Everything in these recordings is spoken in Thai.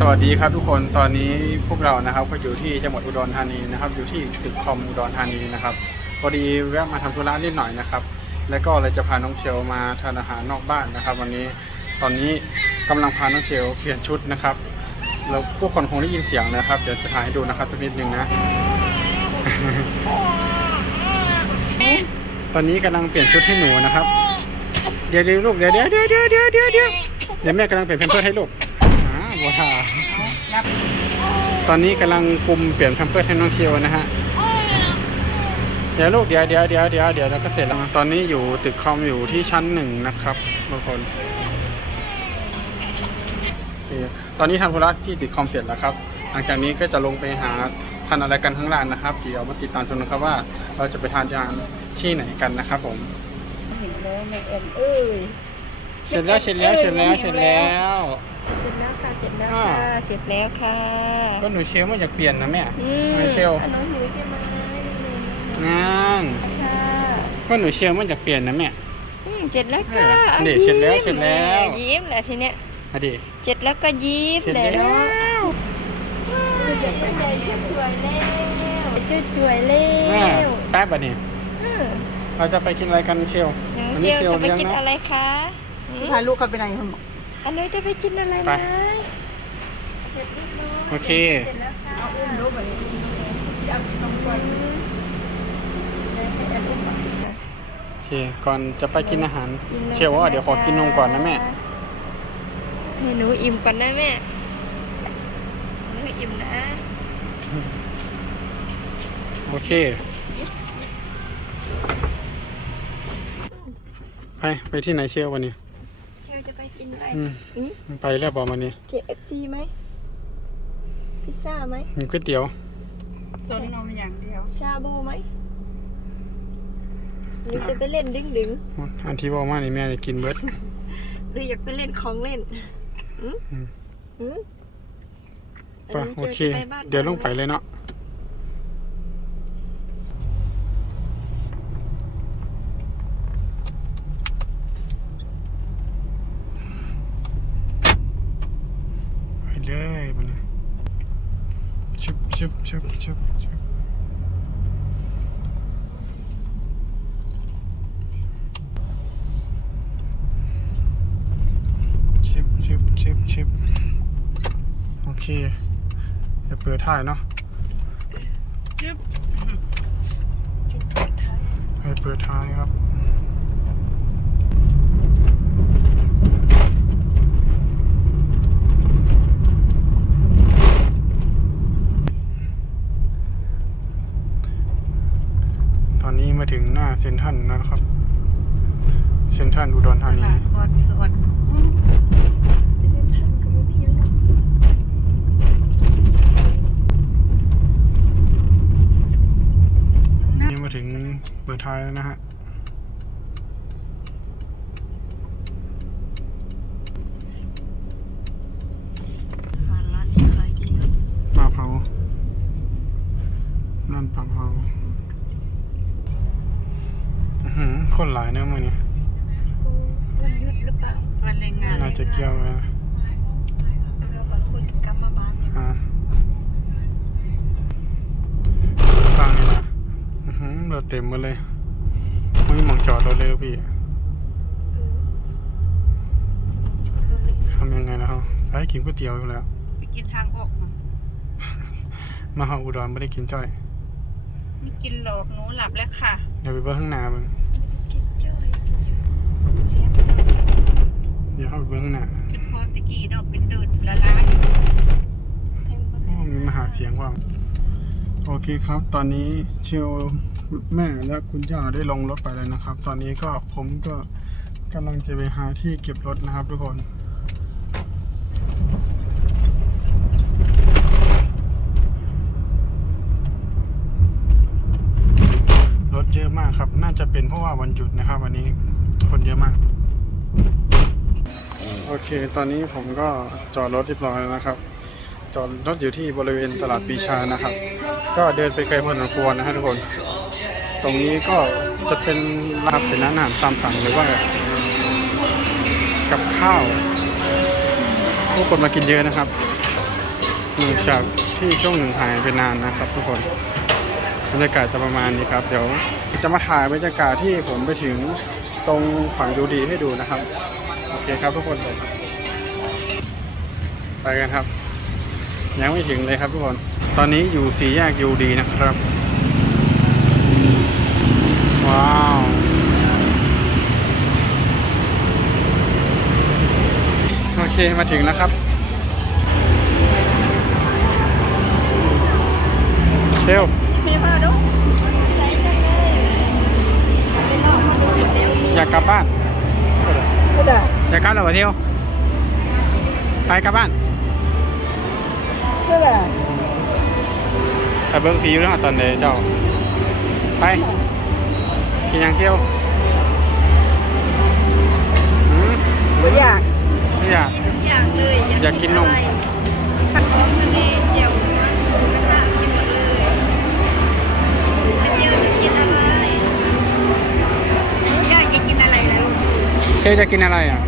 สวัสดีครับทุกคนตอนนี้พวกเรานะครับก็อยู่ที่จังหวัดอุดรธานีนะครับ อยู่ที่ตึกคอมอุดรธานีนะครับพอดีแวะมาทำธุระนิดหน่อยนะครับ แล้วก็เลยจะพาน้องเชลมาทานอาหารนอกบ้านนะครับ วันนี้ตอนนี้กำลังพาน้องเชลเปลี่ยนชุดนะครับแล้วพวกคนคงได้ยินเสียงนะครับ เดี๋ยวจะถ่ายให้ดูนะครับสักนิดหนึ่งนะ ตอนนี้กำลังเปลี่ยนชุดให้หนูนะครับ เดี๋ยวเดี๋ยวลูกเดี๋ยวเดี๋ยวเดี๋ยวเดี๋ยวเดี๋ยวเดี๋ยวแม่กำลังเปลี่ยนแพนเพื่อสให้ลูกอ่าว้า วทาตอนนี้กำลังกลุ่มเปลี่ยนแพมเพิร์สให้น้องเคียวนะฮะ เดี๋ยวลูกเดี๋ยวเดี๋ยวเดี๋ยวเดี๋ยวเดี๋ยวเราก็เสร็จแล้ว ตอนนี้อยู่ตึกคอมอยู่ที่ชั้นหนึ่งนะครับทุกคนโอเคตอนนี้ทำธุระที่ตึกคอมเสร็จแล้วครับ หลังจากนี้ก็จะลงไปหาทานอะไรกันข้างล่างนะครับ เดี๋ยวมาติดตามชมนะครับว่าเราจะไปทานยานที่ไหนกันนะครับผม เห็นแล้วแม่เอ็มเอ้ย เสร็จแล้วเสร็จแล้วเสร็จแล้วเสร็จแล้วเส ร็จแล้วค่ะเสร็จแล้วอ่าค่ะเสร็จแล้วค่ะก็หนูเชลว่าอยากเปลี่ยนนะแม่อืมไม่เชลอันน้องหิวใช่ไหมงานค่ะก็หนูเชลว่าอยากเปลี่ยนนะแม่อืมเสร็จแล้วค่ะเอออะนี่เสร็จแล้วยิ้มเสร็จแล้วยิ้มแหละทีเนี้ยอะดีเสร็จแล้วก็ยิ้มเสร็จแหละแล้วเนาะเด็กก็ใหญ่ชื่อสวยแล้วชื่อสวยแล้แม่วแป๊บอะนี่อืมเราจะไปกินอะไรกันเชลหนูอันเจนี้ลเชลจะไปเลี้ยงกินนะอะไรคะอืมพาลูกเขาไปไหนคุณหมอ อันนู้นจะไปกินอะไรไปไหมเสร็จเรียบร้ยโอเค เสร็จแล้วค่ะเอาอุ้มลูกไปเอาต้องไปโอเค ก่อนจะไปกินอาหาร กินนมเชลว่าเดี๋ยวขอกินนมก่อนนะแม่ ให้หนูอิ่มก่อนนะแม่หนูอิ่มนะโอเค ไป ไปที่ไหนเชลวันนี้เชล จะไปกินอะไรอืมอืมไปแล้วบอกมานี่ KFC ไหม พิซซ่าไหมมีก๋วยเตี๋ยว สนนมอย่างเดียว ชาบูไหมหรือจะไปเล่นดึงดึงอันที่บอกมานี่แม่จะกินเบิร์ดๆหรืออยากไปเล่นของเล่นอืมอืมอืมไปนนี้โอเคจจะไปบ้านเดี๋ยวลงไปเลยเนาะ เลยมันนี้ชุบชุบชุบชุบชุบชิบชิบชิบชิบโอเคเดี๋ยวเปิดถ่ายเนาะจึ๊บให้เปิดท้ายครับ ตอนนี้มาถึงหน้า เซ็นทรัลแล้วนะครับ เซ็นทรัลอุดรธาตนีลาดออนสวนจะเล่นทันกับมือเพียงเนาะนี่มาถึงเปิดท้ายแล้วนะฮะ หาร้านนี้ขายดีนะ ปลาเผา นั่นปลาเผาอื้อหือ คนหลายเนอะมื่อนี้วันหยุดหรือเปล่าวันแรงงานน่าจะเกี่ยวกันเราบางคนก็กลับมาบ้านเนี่ยอ่าฟังนี่นะอือหือรถเต็มหมาเลยไม่มีหมองจอดรถเลยพี่ทำยังไงนะครับไปกินก๋วยเตี๋ยวอยู่แล้ว ไปกินทางออกมามาหาอุดรไม่ได้กินจ้อย ไม่กินหรอกหนูหลับแล้วค่ะ เดี๋ยวไปเบิ้งข้างหน้ามึงกินจ้อย เสียไปแล้วเดี๋ยวเข้าไปเบิ้งข้างหน้าเป็นพอตะกี้เนาะเป็นเดินละลายเต็มคนโอ้มีมหาเสียงว่าโอเคครับ ตอนนี้เชลแม่และคุณย่าได้ลงรถไปแล้วนะครับ ตอนนี้ก็ผมก็กำลังจะไปหาที่เก็บรถนะครับทุกคนรถเยอะมากครับ น่าจะเป็นเพราะว่าวันหยุดนะครับ วันนี้ คนเยอะมาก โอเค ตอนนี้ผมก็จอดรถเรียบร้อยแล้วนะครับ จอดรถอยู่ที่บริเวณตลาดปีชานะครับ ก็เดินไปไกลพอสมควรนะฮะทุกคน ตรงนี้ก็จะเป็นร้านเป็นร้านอาหารตามสั่งหรือว่า กับข้าวผู้คนมากินเยอะนะครับเนื่องจากที่ช่วงหนึ่งหายไปนานนะครับทุกคนบรรยากาศจะประมาณนี้ครับ เดี๋ยวจะมาถ่ายบรรยากาศที่ผมไปถึง ตรงฝั่งยูดีให้ดูนะครับ โอเคครับทุกคนไปกันครับ ยังไม่ถึงเลยครับทุกคน ตอนนี้อยู่สี่แยกยูดีนะครับ ว้าวโอเคมาถึงแล้วครับเร็ว อยากกลับบ้านก็ได้อยากกลับเหรอเที่ยวไปกลับบ้านก็ได้แต่เบิ้งสีอยู่แล้วตอนเดยวเจ้าไปกินยังเที่ยว ฟจะกินอะไรอะ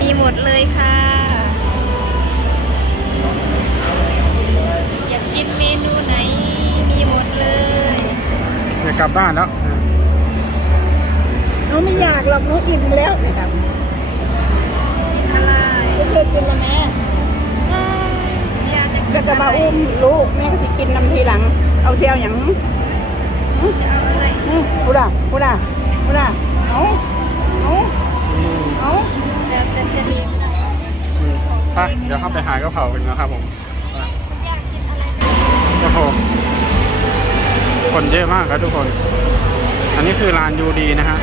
มีหมดเลยค่ะ อยากกินเมนูไหน มีหมดเลยอยากกลับบ้านแล้ว หนูไม่อยากหรอกหนูอิ่มแล้วนะครับอะไรไม่เคยกินแล้วแม่อยากจะกินก็จะมาอุ้มลูกแม่ก็จะกินน้ำทีหลัง เอาเที่ยวอย่าง พูดอะพูดอะพูดอะเอาเอาเอาแล้วแต่จะมีไปเดี๋ยวเข้าไปหากระเพรากันนะครับผมกกินอะไรโอ้โหคนเยอะมากครับทุกคน อันนี้คือร้านยูดีนะฮะ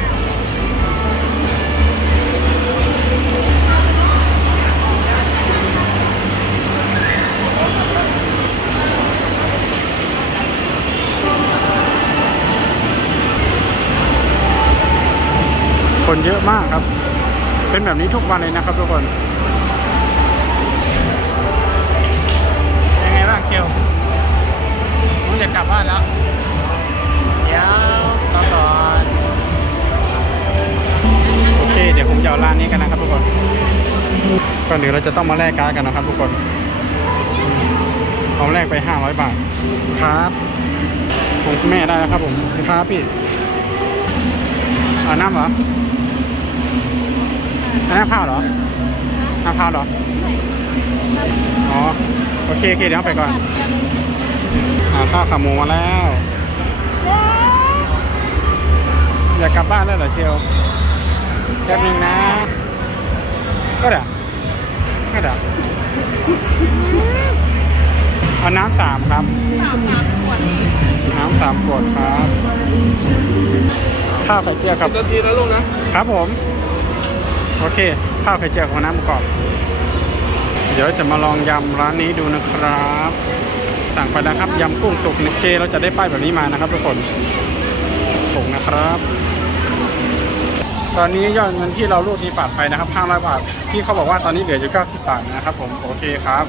คนเยอะมากครับ เป็นแบบนี้ทุกวันเลยนะครับทุกคน ยังไงบ้างเคียวผมจะกลับบ้านแล้ว เดี๋ยวรอก่อนโอเค เดี๋ยวผมจะเอาร้านนี้กันนะครับทุกคนก่อนอื่นเราจะต้องมาแลกการ์ดกันนะครับทุกคนเอาแลกไป 500 บาท ครับของคุณแม่ได้แล้วครับผมครับพี่เอาน้ำเหรอ อันน้ำเผาเหรอน้ำเผาเหรอ อ๋อ โอเคโอเคเดี๋ยวเอาไปก่อนอ่าข้าวขาหมูมาแล้ว อยากกลับบ้านแล้วเหรอเชียวแป๊บนึงนะ ก็เดี๋ยวก็เดี๋ยวเอาน้ำสามครับน้ำสามขวดครับ ข้าวไข่เจียวกับนาทีนะลูกนะ ครับผม โอเค ข้าวไข่เจียวของน้ำประกอบ เดี๋ยวจะมาลองยำร้านนี้ดูนะครับ สั่งไปนะครับยำกุ้งสุกโอเคเราจะได้ป้ายแบบนี้มานะครับทุกคนถูกนะครับ ตอนนี้ยอดเงินที่เรารูดมีบัตรไปนะครับ500บาทที่เขาบอกว่าตอนนี้เหลืออยู่90บาทนะครับผมโอเคครับ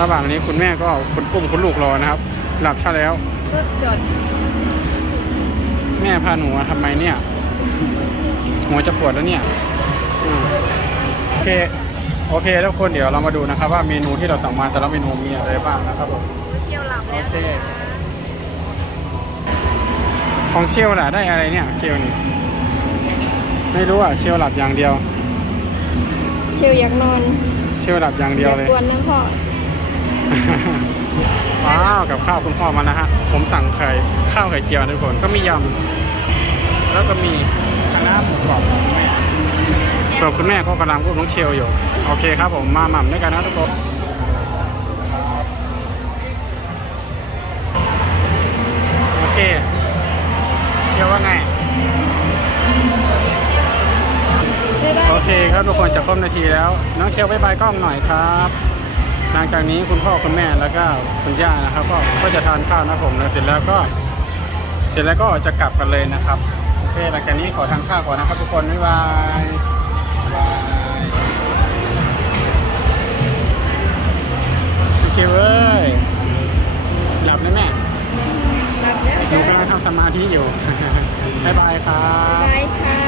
ระหว่างนี้คุณแม่ก็คุณปุ้มคุณลูกรอนะครับ หลับซะแล้วรถจอดแม่พาหนูมาทำไมเนี่ย หัวจะปวดแล้วเนี่ยอืมโอเค โอเคทุกคนเดี๋ยวเรามาดูนะครับ ว่าเมนูที่เราสั่งมาแต่ละเมนูมีอะไรบ้างนะครับผม เชียวหลับแล้วโอเคของเชลล่ะได้อะไรเนี่ยเชลนี่ไม่รู้อะเชลหลับอย่างเดียว เชียวอยากนอนเชลหลับอย่างเดียวเลย กวนนะพ่อว้าวกับข้าวคุณพ่อมาแล้วฮะ ผมสั่งไข่ข้าวไข่เจียวนะทุกคนก็มียำแล้วก็มีคณะ น้าหมูกรอบของคุณแม่ส่วนคุณแม่ก็กำลังอุ้มน้องเชลอยู่ โอเคครับผมมาหม่ำด้วยกันนะทุกคนโอเคเดี๋ยวว่าไง โอเคครับทุกคนจะครบนาทีแล้ว น้องเชลบายบายกล้องหน่อยครับหลังจากนี้คุณพ่อคุณแม่แล้วก็คุณย่านะครับ ก็ก็จะทานข้าวนะผมแล้วเสร็จแล้วก็ เสร็จแล้วก็จะกลับกันเลยนะครับ เคหลังจากนี้ขอทางข้าวก่อนนะครับทุกคนบ๊ายบายโอเคเว้ยหลับแล้วแม่หนูกำลังทำสมาธิอยู่บ๊ายบายครับ บายค่ะ